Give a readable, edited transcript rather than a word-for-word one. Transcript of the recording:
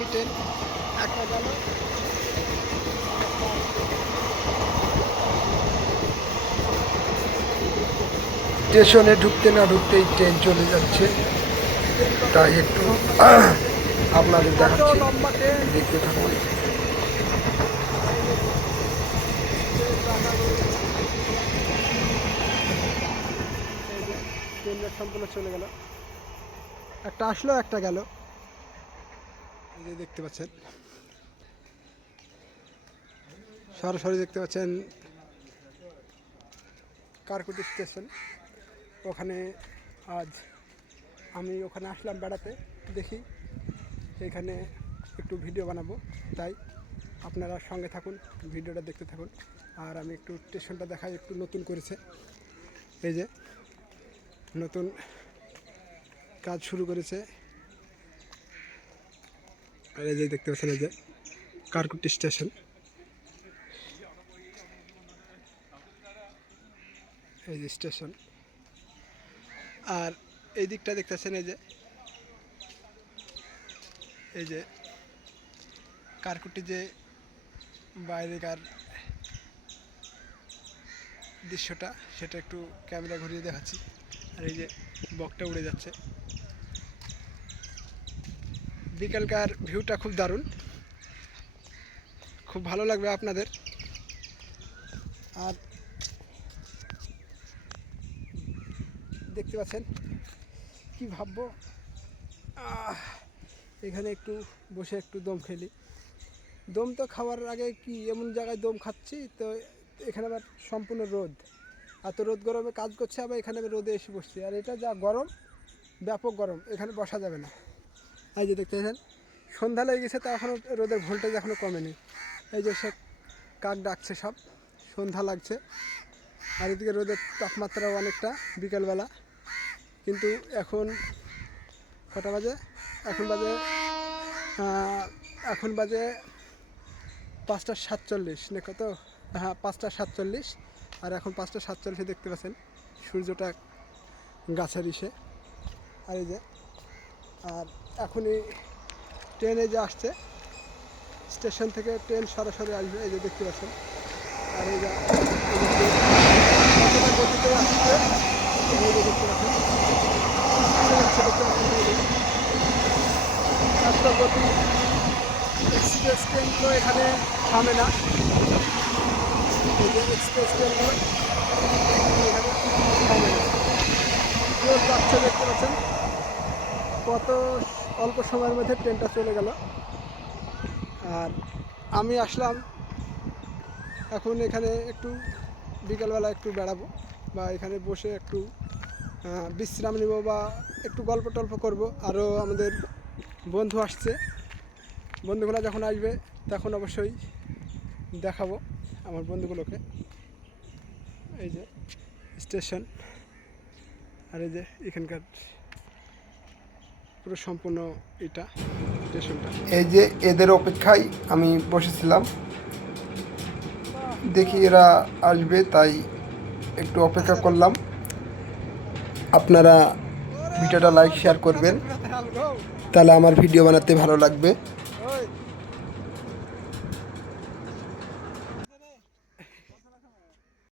দেখি ট্রেন একটা গেল, স্টেশনে ঢুকতে না ঢুকতেই ট্রেন চলে যাচ্ছে, তাই একটু আপনাদের দেখাচ্ছি, দেখতে থাকুন। ট্রেনটা সম্পূর্ণ চলে গেল, একটা আসলো একটা গেল, এই যে দেখতে পাচ্ছেন সরাসরি দেখতে পাচ্ছেন কারকুটি স্টেশন। ওখানে আজ আমি ওখানে আসলাম বেড়াতে, দেখি এখানে একটু ভিডিও বানাবো, তাই আপনারা সঙ্গে থাকুন, ভিডিওটা দেখতে থাকুন। আর আমি একটু স্টেশনটা দেখাই, একটু নতুন করেছে, এই যে নতুন কাজ শুরু করেছে। আর এই যে দেখতে পাচ্ছেন এই যে কারকুটি স্টেশন, এই যে স্টেশন। আর এই দিকটা দেখতেছেন এই যে কারকুটি যে বাইরেকার দৃশ্যটা, সেটা একটু ক্যামেরা ঘুরিয়ে দেখাচ্ছি। আর এই যে বকটা উড়ে যাচ্ছে, বিকালকার ভিউটা খুব দারুণ, খুব ভালো লাগবে আপনাদের। আর দেখতে পাচ্ছেন কি ভাববো, এখানে একটু বসে একটু দম খেলি। দম তো খাওয়ার আগে কি এমন জায়গায় দম খাচ্ছি, তো এখানে আবার সম্পূর্ণ রোদ, এত রোদ গরমে কাজ করছে, আবার এখানে আমি রোদে এসে বসছি। আর এটা যা গরম, ব্যাপক গরম, এখানে বসা যাবে না। এই যে দেখতে পাচ্ছেন সন্ধ্যা লেগে গেছে, তা এখনও রোদের ভোল্টেজ এখনও কমেনি। এই যে সে কাক ডাকছে, সব সন্ধ্যা লাগছে। আর এদিকে রোদের তাপমাত্রাও অনেকটা বিকেলবেলা, কিন্তু এখন কটা বাজে, এখন বাজে 5:47 না কত, হ্যাঁ 5:47। আর এখন 5:47 দেখতে পাচ্ছেন সূর্যটা গাছের ইসে। আর এই যে আর এখনই ট্রেনে যে আসছে, স্টেশন থেকে ট্রেন সরাসরি আসবে, এই যে দেখতে পাচ্ছেন। আর এই যে গতিতে আসছে, এই যে দেখতে পাচ্ছেন, এত গতি। এক্সপ্রেস ট্রেনগুলো এখানে থামে না, এই যে এক্সপ্রেস ট্রেনগুলো এখানে থামে না, জোর যাচ্ছে, দেখতে পাচ্ছেন কত অল্প সময়ের মধ্যে ট্রেনটা চলে গেল। আর আমি আসলাম এখন এখানে একটু বিকালবেলা একটু বেড়াবো, বা এখানে বসে একটু বিশ্রাম নেব, বা একটু গল্প টল্প করবো। আরও আমাদের বন্ধু আসছে, বন্ধুগুলো যখন আসবে তখন অবশ্যই দেখাবো আমার বন্ধুগুলোকে। এই যে স্টেশন, আর এই যে এখানকার পুরো সম্পূর্ণ এটা স্টেশনটা। এই যে এদের অপেক্ষায় আমি বসেছিলাম, দেখি এরা আসবে, তাই একটু অপেক্ষা করলাম। আপনারা ভিডিওটা লাইক শেয়ার করবেন, তাহলে আমার ভিডিও বানাতে ভালো লাগবে।